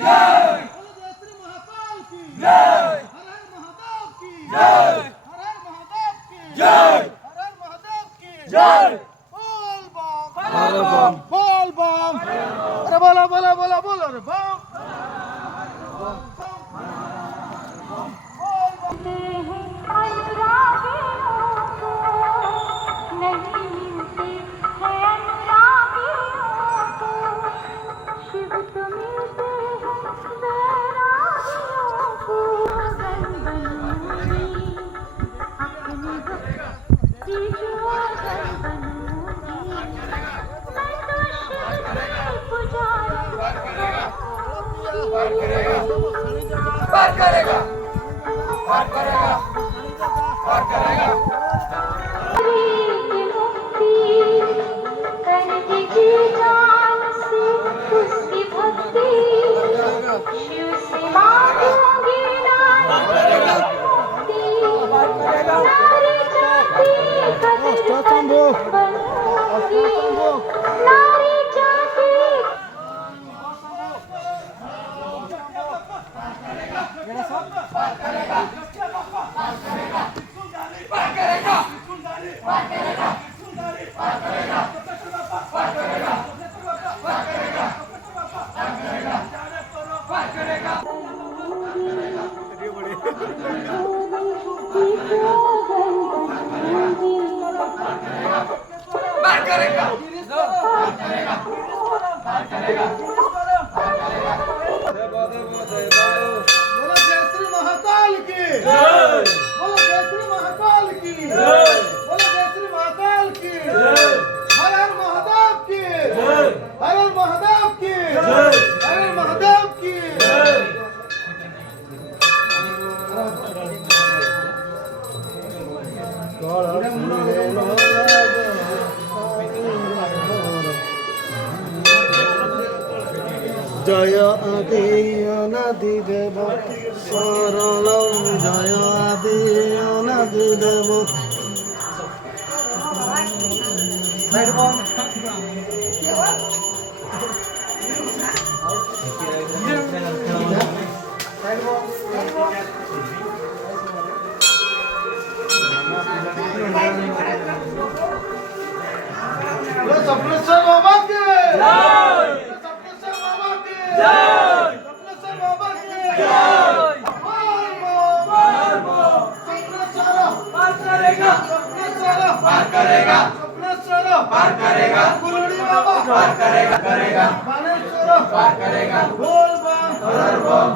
जय, बोलो जय श्री महाकाल की जय, हर हर महादेव की जय, हर हर महादेव की जय, हर हर महादेव की जय। बोल बम हर बम, बोल बम अरे बोलो बोलो बोलो बोलो रे बम पार करेगा, पार करेगा, पार करेगा। पार करेगा, बोलो जय श्री महाकाल की जय, बोलो जय श्री महाकाल की जय, बोलो जय श्री महाकाल की जय, हर हर महादेव की जय, हर हर महादेव की जय, हर हर महादेव की जय। জয় আদি অনাদি দেব সরল জয় আদি অনাদি দেব सप्रेसर बाबा के सप्रेसर बाबा के सप्रेसर बाबा के पार करेगा, पार करेगा, पार करेगा। गुरुड़ी बाबा पार करेगा, करेगा, मानेश्वर पार करेगा। बोल बम हर बम,